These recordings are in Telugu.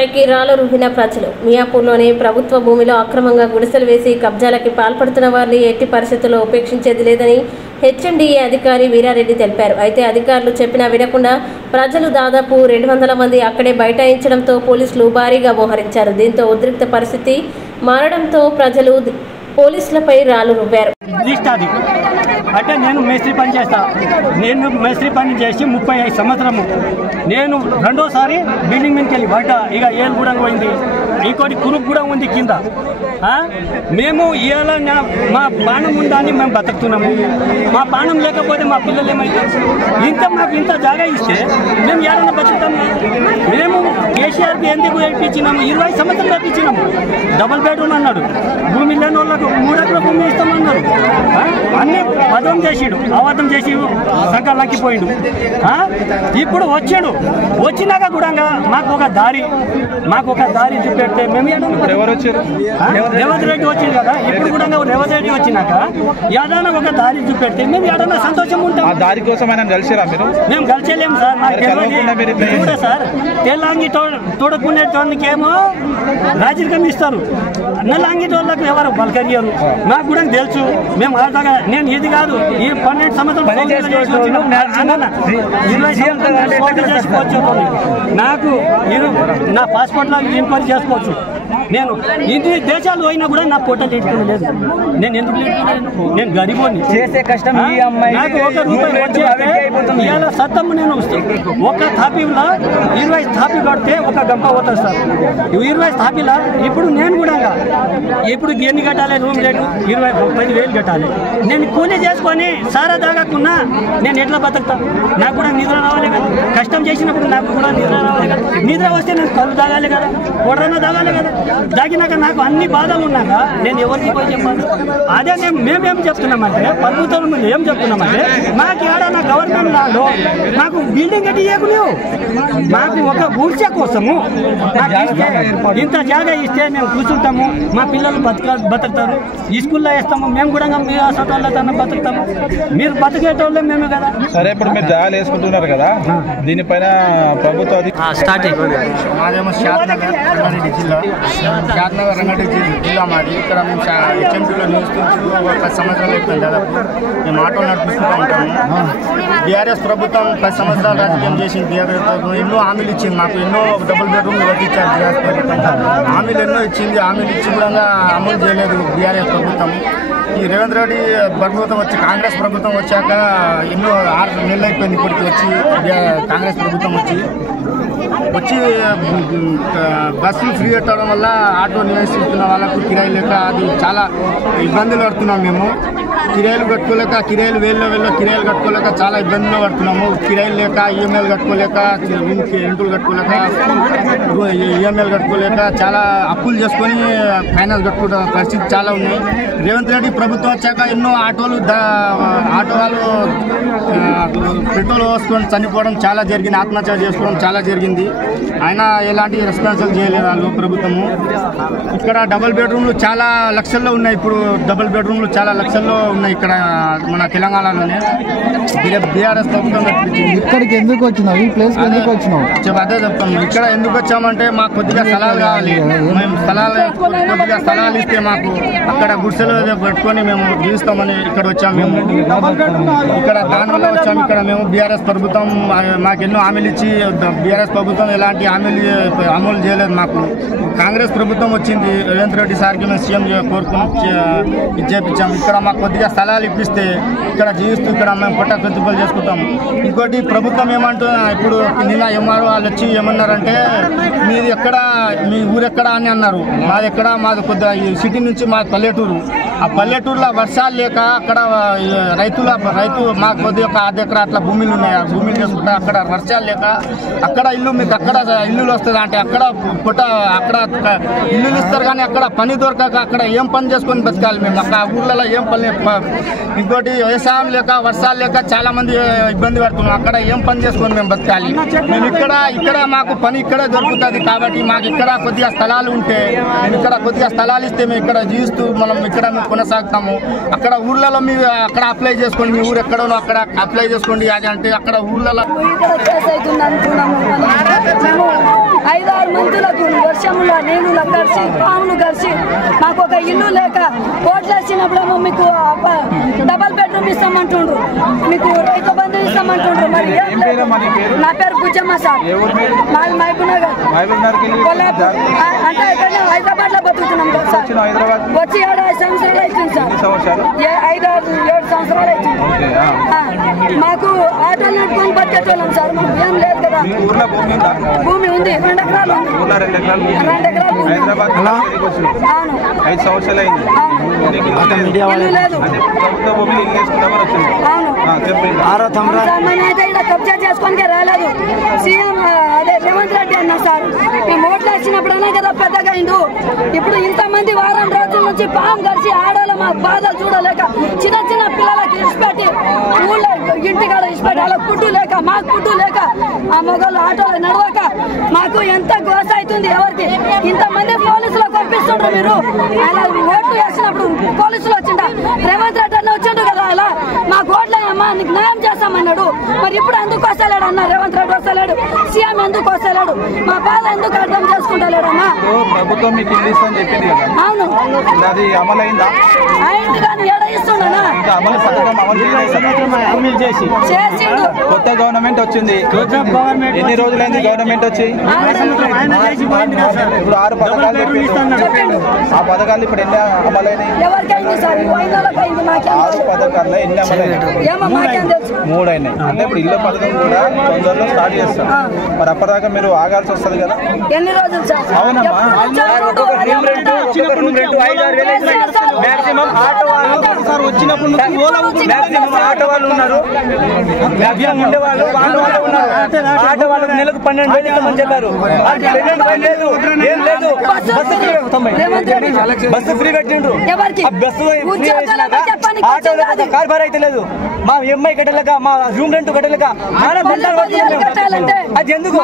ప్రభుత్వంపైకి రాళ్లు రువ్విన ప్రజలు. మియాపూర్లోని ప్రభుత్వ భూమిలో అక్రమంగా గుడిసెలు వేసి కబ్జాలకి పాల్పడుతున్న వారిని ఎట్టి పరిస్థితుల్లో ఉపేక్షించేది లేదని హెచ్ఎండిఏ అధికారి వీరారెడ్డి తెలిపారు. అయితే అధికారులు చెప్పినా వినకుండా ప్రజలు దాదాపు 200 మంది అక్కడే బైఠాయించడంతో పోలీసులు భారీగా మోహరించారు. దీంతో ఉద్రిక్త పరిస్థితి మారడంతో ప్రజలు పోలీసులపై రాళ్లు రువ్వారు. అంటే నేను మేస్త్రి పని చేస్తా. నేను మేస్త్రి పని చేసి 35 సంవత్సరము. నేను రెండోసారి బిల్డింగ్ మీదకి వెళ్ళి బయట ఇక ఏళ్ళు కూడా పోయింది, ఇంకోటి కురుకు కూడా ఉంది కింద. మేము ఇవాళ మా పానం ఉందని మేము బతుకుతున్నాము. మా పానం లేకపోతే మా పిల్లలు ఏమైతారు? మాకు ఇంత జాగా ఇస్తే మేము ఏదైనా బతుకుతాము. మేము కేసీఆర్కి ఎందుకు వేయించినాము? 20 సంవత్సరాలు వేయించినాము. డబుల్ బెడ్రూమ్ అన్నాడు, భూమి లేని వాళ్ళకు 3 ఎకరాల భూమి ఇస్తామన్నారు. అన్ని పదం చేసిడు, అబద్ధం చేసి సంకల్ లక్కిపోయిండు. ఇప్పుడు వచ్చాడు, వచ్చినాక కూడా మాకు ఒక దారి చూపెడితే మేము ఎవరు వచ్చారు? రేవంత్ రెడ్డి వచ్చింది కదా. ఇప్పుడు కూడా రేవంత్ రెడ్డి వచ్చినాక ఏదైనా ఒక దారి చూపెడితే మేము ఏదైనా సంతోషం ఉంటాం. ఆ దారి కోసం ఆయన కలిసిరా మీరు? మేము కలిసేలేము సార్. నాకు సార్ తెల్లాంగి తోడుకునేటోళ్ళకేమో రాజకీయం ఇస్తారు, నల్లాంగి తోళ్ళకు ఎవరు పలకరియరు. నాకు కూడా తెలుసు. మేము ఆడదాగా నేను ఇది కాదు, ఈ 12 సంవత్సరాలు నాకు నా పాస్పోర్ట్లో ఎంక్వైరీ చేసుకోవచ్చు. నేను ఇది దేశాలు పోయినా కూడా నా ఫోటోలు పెట్టుకుని లేదు. నేను ఎందుకు పెట్టుకున్నాను? నేను గరీబోని, చేసే కష్టం. నాకు 1 రూపాయి వచ్చే ఇవాళ సత్తము నేను ఒక థాపీలో 20 థాపీ కడితే ఒక గంప పోతుంది సార్. 20 థాపీలా ఇప్పుడు నేను కూడా ఇప్పుడు ఎన్ని కట్టాలి? రూమ్ రేటు 10,000 కట్టాలి. నేను కూలీ చేసుకొని సారా తాగకున్నా నేను ఎట్లా బతుకుతా? నాకు కూడా నిద్ర రావాలి కదా. కష్టం చేసినప్పుడు నాకు కూడా నిద్ర రావాలి కదా. నిద్ర వస్తే నేను కళ్ళు తాగాలి కదా, పొడరన్నా తాగాలి కదా. తాగినాక నాకు అన్ని బాధలు ఉన్నాక నేను ఎవరికి పోయి చెప్పాలి? అదే మేమేం చెప్తున్నామంటే, ప్రభుత్వం ముందు ఏం చెప్తున్నామంటే, మాకు ఏడన్నా గవర్నమెంట్ లాలో మాకు బిల్డింగ్ కట్టి ఇవ్వలేవు. మాకు ఒక గుడిసె కోసము ఇంత జాగా ఇస్తే మేము కూర్చుంటాము, మా పిల్లలు బతుకుతారు, ఈ స్కూల్లో వేస్తాము. మేము కూడా మీ హాస్పిటల్లో బతుకుతాము. మీరు బతికేటోళ్ళే మేము కదా. సరే, ఇప్పుడు మీరు జాగాలు వేసుకుంటున్నారు కదా, దీనిపైన ప్రభుత్వం మాదేమో షాద్నగర్ రంగారెడ్డి జిల్లా మాది. ఇక్కడ మేము హెచ్ఎంటీలో నివసిస్తూ ఒక 10 సంవత్సరాలు అయిపోయింది. దాదాపు మేము ఆటో నడిపిస్తూ ఉంటాము. బీఆర్ఎస్ ప్రభుత్వం 10 సంవత్సరాలు రాజకీయం చేసింది. బీఆర్ఎస్ ప్రభుత్వం ఎన్నో హామీలు ఇచ్చింది. మాకు ఎన్నో డబుల్ బెడ్రూమ్లు కట్టించారు బీఆర్ఎస్ ప్రభుత్వం. హామీలు ఎన్నో ఇచ్చింది. హామీలు ఇచ్చి కూడా అమలు చేయలేదు బీఆర్ఎస్ ప్రభుత్వం. ఈ రేవంత్ రెడ్డి ప్రభుత్వం వచ్చి కాంగ్రెస్ ప్రభుత్వం వచ్చాక ఎన్నో 6 నెలలు అయిపోయింది ఇప్పటికి వచ్చి. కాంగ్రెస్ ప్రభుత్వం వచ్చి బస్సులు ఫ్రీ పెట్టడం వల్ల ఆటో నివసిస్తున్న వాళ్ళకు కిరాయి లేక అది చాలా ఇబ్బందులు పడుతున్నాం. మేము కిరాయిలు కట్టుకోలేక, కిరాయిలు వేళ్ళ కిరాయిలు కట్టుకోలేక చాలా ఇబ్బందులు పడుతున్నాము. కిరాయిలు లేక, ఈఎంఐలు కట్టుకోలేక, రెంటులు కట్టుకోలేక, ఈఎంఐలు కట్టుకోలేక చాలా అప్పులు చేసుకొని ఫైనాన్స్ కట్టుకునే పరిస్థితి చాలా ఉన్నాయి. రేవంత్ రెడ్డి ప్రభుత్వం వచ్చాక ఎన్నో ఆటో వాళ్ళు పెట్రోల్ పోసుకొని చనిపోవడం చాలా జరిగింది, ఆత్మహత్య చేసుకోవడం చాలా జరిగింది. ఆయన ఎలాంటి రెస్పాన్సిబుల్ చేయలేదు వాళ్ళు ప్రభుత్వము. ఇక్కడ డబుల్ బెడ్రూమ్లు చాలా లక్షల్లో ఉన్నాయి. ఇప్పుడు డబుల్ బెడ్రూమ్లు చాలా లక్షల్లో ఉన్నాయి ఇక్కడ మన తెలంగాణలోనే. బీఆర్ఎస్ ప్రభుత్వం ఇక్కడికి ఎందుకు వచ్చినావు? ఈ ప్లేస్ ఎందుకు వచ్చినావు? అదే చెప్తాము. ఇక్కడ ఎందుకు వచ్చామంటే మాకు కొద్దిగా స్థలాలు కావాలి. మేము కొద్దిగా స్థలాలు ఇస్తే మాకు అక్కడ గుడిసెలు పెట్టుకొని మేము జీవిస్తామని ఇక్కడ వచ్చాము. మేము ఇక్కడ దానివల్ల వచ్చాము. ఇక్కడ మేము బీఆర్ఎస్ ప్రభుత్వం మాకు ఎన్నో హామీలు ఇచ్చి బీఆర్ఎస్ ప్రభుత్వం ఎలాంటి హామీలు అమలు చేయలేదు. మాకు కాంగ్రెస్ ప్రభుత్వం వచ్చింది. రేవంత్ రెడ్డి సార్కి మేము సీఎం కోరుకుని ఇది చేయించాము. ఇక్కడ మాకు కొద్దిగా స్థలాలు ఇప్పిస్తే ఇక్కడ జీవిస్తూ ఇక్కడ మేము పొట్ట ప్రతిఫలం చేసుకుంటాము. ఇంకోటి ప్రభుత్వం ఏమంటున్నా, ఇప్పుడు నిన్న ఎంఆర్ఓ వాళ్ళు వచ్చి ఏమన్నారంటే, మీది ఎక్కడ, మీ ఊరెక్కడా అని అన్నారు. మాది ఎక్కడ, మాది కొద్దిగా ఈ సిటీ నుంచి మా పల్లెటూరు. ఆ పల్లెటూరులో వర్షాలు లేక అక్కడ రైతు మాకు కొద్దిగా ఒక 1/2 ఎకరా అట్లా భూమిలు ఉన్నాయి. ఆ భూమిలు చేసుకుంటే అక్కడ వర్షాలు లేక అక్కడ ఇల్లు మీకు అక్కడ ఇల్లులు వస్తుంది అంటే అక్కడ అక్కడ ఇల్లులు ఇస్తారు కానీ అక్కడ పని దొరకక అక్కడ ఏం పని చేసుకొని బతకాలి మేము. అక్కడ ఊళ్ళలో ఏం పని. ఇంకోటి వ్యవసాయం లేక వర్షాలు లేక చాలా మంది ఇబ్బంది పడుతున్నాం. అక్కడ ఏం పని చేసుకొని మేము బతకాలి. మేము ఇక్కడ మాకు పని ఇక్కడే దొరుకుతుంది కాబట్టి మాకు ఇక్కడ కొద్దిగా స్థలాలు ఉంటే ఇక్కడ కొద్దిగా స్థలాలు ఇస్తే మేము ఇక్కడ జీవిస్తూ మనం ఇక్కడ కొనసాగుతాము. అక్కడ ఊర్లలో మీరు అక్కడ అప్లై చేసుకోండి, మీ ఊరు ఎక్కడో అక్కడ అప్లై చేసుకోండి. అది అంటే అక్కడ ఊర్లలో 5-6 మందులకు వర్షంలో నీళ్లు కలిసి పాములు కలిసి మాకు ఒక ఇల్లు లేక ఓట్లు వేసినప్పుడేమో మీకు డబల్ బెడ్రూమ్ ఇస్తామంటుండ్రు, మీకు రైతు బంధు ఇస్తామంటుండ్రు. మరి నా పేరు బుజ్జమ్మ సార్, మాది మహబూబ్నగర్. అంటే హైదరాబాద్ లో బతుకుతున్నాం కదా సార్. వచ్చి 7 సంవత్సరాలు అవుతుంది సార్, 5-7 సంవత్సరాలు అవుతుంది. మాకు ఆటోలు నడుపుకొని బతికేటోళ్ళం సార్, మాకు ఏం లేదు కదా. భూమి ఉంది, 2 ఎకరాలు ఉంది. 2 ఎకరాలు అవును, 5 సంవత్సరాలు అయింది. లేదు అయితే ఇక్కడ కబ్జా చేసుకొని రాలేదు. సీఎం అదే రేవంత్ రెడ్డి అన్న సార్, మేము ఓట్లు వచ్చినప్పుడనే కదా పెద్దగా అయిండు. ఇప్పుడు ఇంతమంది వారం రోజుల నుంచి పాము కలిసి ఆడవాళ్ళ మా బాధలు చూడలేక చిన్న చిన్న పిల్లలకి ఇచ్చిపెట్టి ఊళ్ళో ఇంటికాడ ఇచ్చిపెట్టి వాళ్ళకి పుట్టు లేక మాకు పుట్టు లేక ఆ మొగలు ఆటోలు నడవక మాకు ఎంత గోస అవుతుంది. ఎవరికి ఇంతమంది పోలీసులు పంపిస్తుండ్రు మీరు? అలా ఓట్లు వేసినప్పుడు పోలీసులు వచ్చిండ, రేవంత్ రెడ్డి అన్న వచ్చిండు కదా, అలా మాకు ఓట్లేమ్మా నీకు న్యాయం చేస్తామన్నాడు. మరి ఇప్పుడు ఎందుకు వస్తలేడు అన్న? రేవంత్ రెడ్డి వస్తలేడు, సీఎం ఎందుకు వస్తలేడు? మా బాధ ఎందుకు అర్థం చేసుకుంటలేడన్నా? ప్రభుత్వం మీకు ఇల్లు ఇస్తా అని చెప్పింది కదా, అవును, అది అమలైందా? అయింది కానీ ఏడ ఇస్తుండనా? చేసిండు. కొత్త గవర్నమెంట్ వచ్చింది, ఎన్ని రోజులైంది గవర్నమెంట్ వచ్చి? ఇప్పుడు 6 పథకాలు చెప్పిండు. ఆ పథకాలు ఇప్పుడు ఎన్ని అమలైనాయి? ఎవరికైంది సార్? 6 పథకాల్లో ఎన్ని అమలైనాయి? 3 అయినాయి. అంటే ఇప్పుడు ఇల్లు పథకం కూడా తొందరలో స్టార్ట్ చేస్తాం. మరి అప్పటిదాకా మీరు ఆగాల్సి వస్తుంది కదా. ఎన్ని రోజులు సార్? ఆటో వాళ్ళు ఉన్నారు, ఆటో వాళ్ళకి నెలకు 12,000 ఇస్తామని చెప్పారు. బస్సు ఫ్రీ పెట్టిండ్రు. బస్సు ఆటో కార్బార్ అయితే లేదు. మా ఎంఐ కట్టలేక, మా రూమ్ రెంట్ కట్టలేక అది ఎందుకు?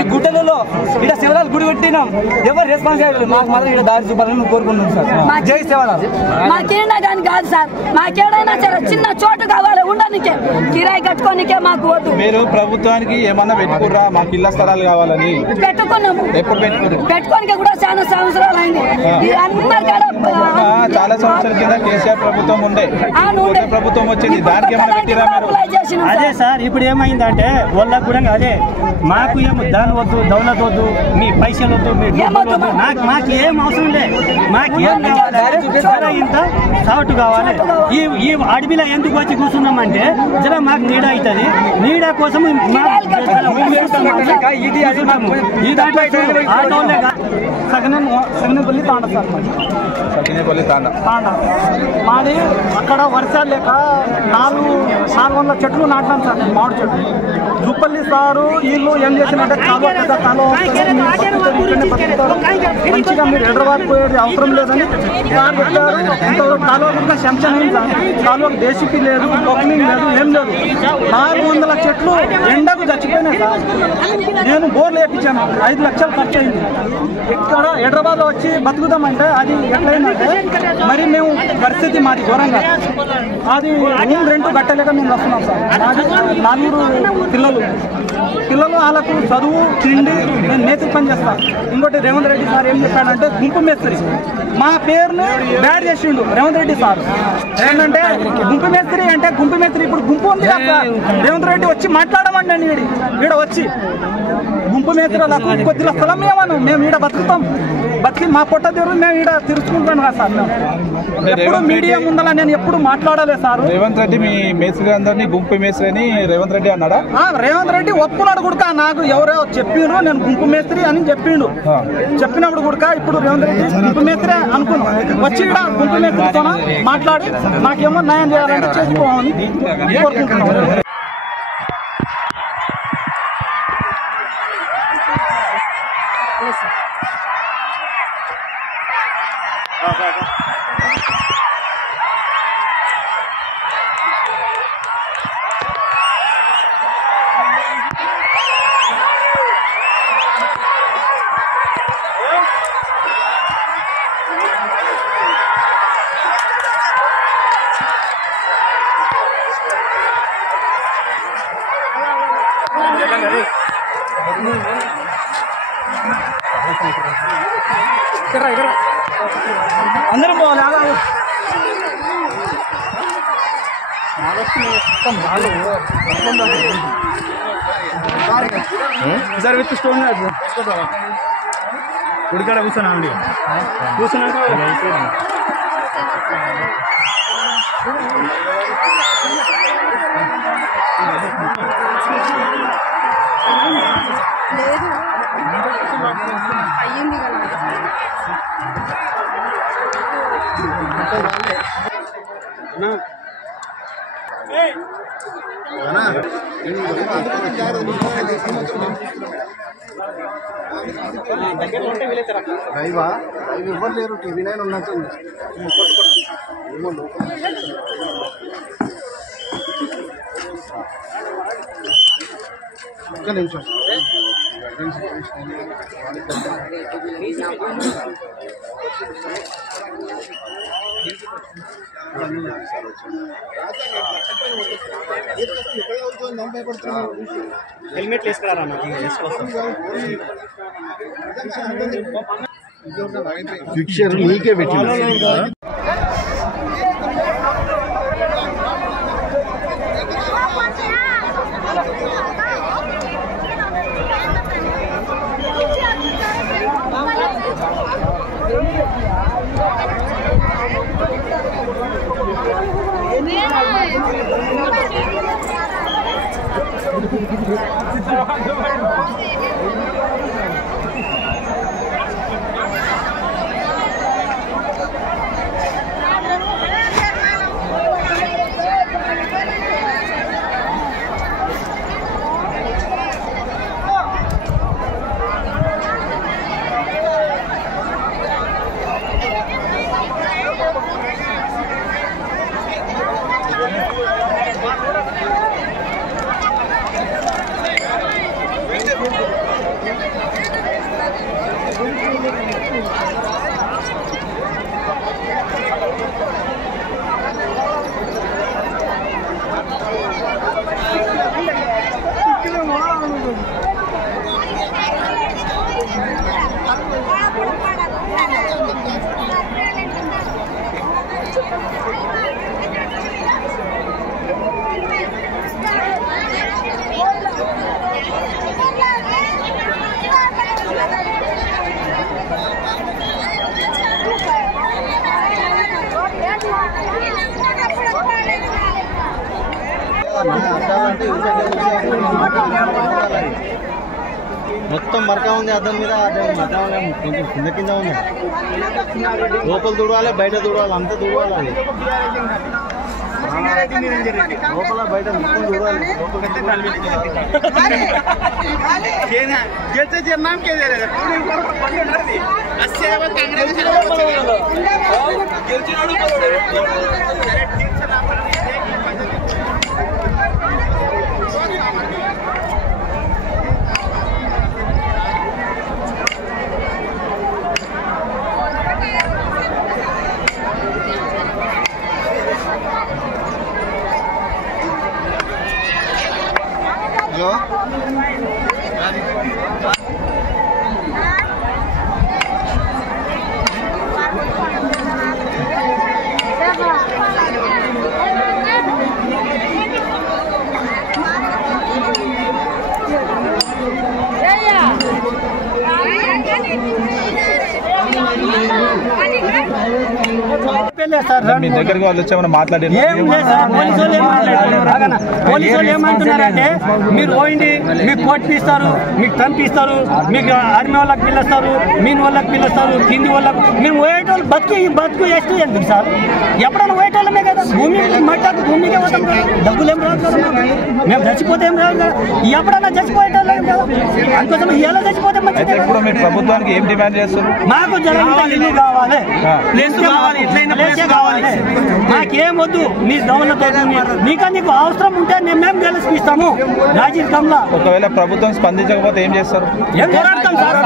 ఈ గుట్టలలో ఇక్కడ శివరాలు గుడి పెట్టినాం, ఎవరు రెస్పాన్సిబిలిటీ మాకు మాత్రం ఇక్కడ దారి చూపాలని కోరుకుంటున్నాం సార్. జై శివరాలు. మాకేనా కానీ కాదు సార్, మాకేడైనా సరే చిన్న చోటు కావాలి ఉండనికే, కిరాయి కట్టుకోనికే మాకు వద్దు. మీరు ప్రభుత్వానికి ఏమన్నా పెట్టుకుర్రా మాకు ఇళ్ల స్థలాలు కావాలని? పెట్టుకున్నాము. ఎప్పుడు పెట్టుకున్నారు? పెట్టుకోనికి కూడా చాలా సంవత్సరాలు అయింది. చాలా సంవత్సరాల కింద కేసీఆర్ ప్రభుత్వం ఉండే, ప్రభుత్వం వచ్చింది, దానికి ఏమైనా పెట్టిరా మీరు? అదే సార్, ఇప్పుడు ఏమైందంటే వాళ్ళకు కూడా అదే, మాకు ఏమో దాని వద్దు, దౌలత్ వద్దు, మీ పైసలు వద్దు, మీ డబ్బులు వద్దు, మాకు ఏం అవసరం లేదు. మాకేం కావాలి? ఇంత సాటు కావాలి. ఈ అడవిలో ఎందుకు వచ్చి కూర్చున్నామంటే జర మాకు నీడ అవుతుంది, నీడ కోసం సగనపల్లి తాండ సార్, సకినేపల్లి తాండ మాది. అక్కడ వర్షాలు లేక 400 చెట్లు నాటాం సార్, మామిడి చెట్లు. జుప్పల్లి సారు వీళ్ళు ఏం చేసినట్టే మంచిగా మీరు హైదరాబాద్ పోయేది అవసరం లేదని సార్ చెప్పారు. ఇంతవరకు కాలువ కూడా శాంక్షన్ అయింది సార్. కాలువకు దేశీపీ లేదు, ఓపెనింగ్ లేదు, ఏం లేదు. 400 చెట్లు ఎండకు చచ్చిపోయినాయి సార్. నేను బోర్లు వేయించాను, 5 లక్షలు ఖర్చు అయింది. ఇక్కడ హైదరాబాద్ లో వచ్చి బతుకుదామంటే అది ఎట్లయిందంటే మరి మేము పరిస్థితి మాది ఘోరంగా, అది రూమ్ రెంట్ కట్టలేక మేము వస్తున్నాం సార్. మాది 4 పిల్లలు వాళ్ళకు చదువు, తిండి, నేను నేతి పని చేస్తాను. ఇంకోటి రేవంత్ రెడ్డి సార్ ఏం చెప్పాడంటే గుంపు మేస్త్రి, మా పేరుని బ్యాడ్ చేసిండు రేవంత్ రెడ్డి సార్. ఏంటంటే గుంపు మేస్త్రి అంటే గుంపు మేస్త్రి ఇప్పుడు గుంపు ఉంది కదా, రేవంత్ రెడ్డి వచ్చి మాట్లాడమండి ఈడ వచ్చి గుంపు మేస్త్రులకు కొద్దిగా స్థలం ఏమను, మేము ఈడ బతుకుతాం, బతికి మా పొట్ట దేవుడు మేము ఈడ తిరుచుకుంటాం కదా సార్. ఎప్పుడు మీడియా ముందర నేను ఎప్పుడు మాట్లాడలేదు సార్. రేవంత్ రెడ్డి మీ మేస్త్రి అందరినీ గుంపు మేస్త్రి అని రేవంత్ రెడ్డి అన్నాడా? రేవంత్ రెడ్డి ఒప్పుకున్నాడు కూడా, నాకు ఎవరో చెప్పిండ్రు నేను గుంపు మేస్త్రి అని చెప్పిండు. చెప్పినప్పుడు కూడా ఇప్పుడు రేవంత్ రెడ్డి గుంపు మేస్త్రి అనుకున్నాం, వచ్చి ఇక్కడ గుంపు మేస్త్రితో మాట్లాడి మాకేమో న్యాయం చేయాలంటే చేసుకోవాలని కోరుకుంటున్నాం. అందరం పోవాలి. సార్ విత్ స్టోన్ ఉడికాడ కూర్చున్నా అండి. కూర్చున్నాక అయ్యింది కదా. ఎవరు లేరు, టీవీ 9 ఉన్నట్టుంది. ఒక్క నిమిషం. హెల్మెట్ వేసుకురారా పిక్చర్ నీకే పెట్టింది. మొత్తం మరక ఉంది అద్దం మీద. అద్దం కొంచెం కింద ఉంది. లోపల తుడవాలి, బయట తుడవాలి, అంతా తుడవాలి. లోపల బయట మొత్తం తుడవాలి. హలో మీ దగ్గరికి వాళ్ళు వచ్చామని మాట్లాడారు. పోలీసు వాళ్ళు ఏమంటున్నారంటే మీరు పోయింది మీకు కోర్టు తీస్తారు, మీకు చంపిస్తారు, మీకు ఆర్మీ వాళ్ళకి పిలుస్తారు, మీన్ వాళ్ళకి పిలుస్తారు, కింది వాళ్ళకి. మేము పోయేటోళ్ళు బతుకు వేస్తూ ఎందుకు సార్? ఎప్పుడైనా పోయేటోళ్ళమే కదా. భూమి మట్టాకు భూమికే పోతాం కదా. డబ్బులు ఏం రాదు కదా. మేము చచ్చిపోతే ఏం రాదు కదా. ఎప్పుడైనా చచ్చిపోయేటోళ్ళం కదా. అందుకోసం ఎలా చచ్చిపోతే మంచిది. ఇప్పుడు మీరు ప్రభుత్వానికి ఏం డిమాండ్ చేస్తారు? మాకు ఇల్లు కావాలి, ప్లేస్ కావాలి, ప్లేసే కావాలి. మాకేమొద్దు. మీ దౌలతో మీకు అవసరం ఉంటే మేము గెలిపిస్తాము. రాజీవ్ కమలా ఒకవేళ ప్రభుత్వం స్పందించకపోతే ఏం చేస్తారు? ఏం పోరాడతాం సార్?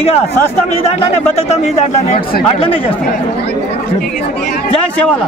ఇక సస్తాం ఈ దాంట్లోనే, బతుకుతాం ఈ దాంట్లోనే, అట్లనే చేస్తాం. జై శివాల.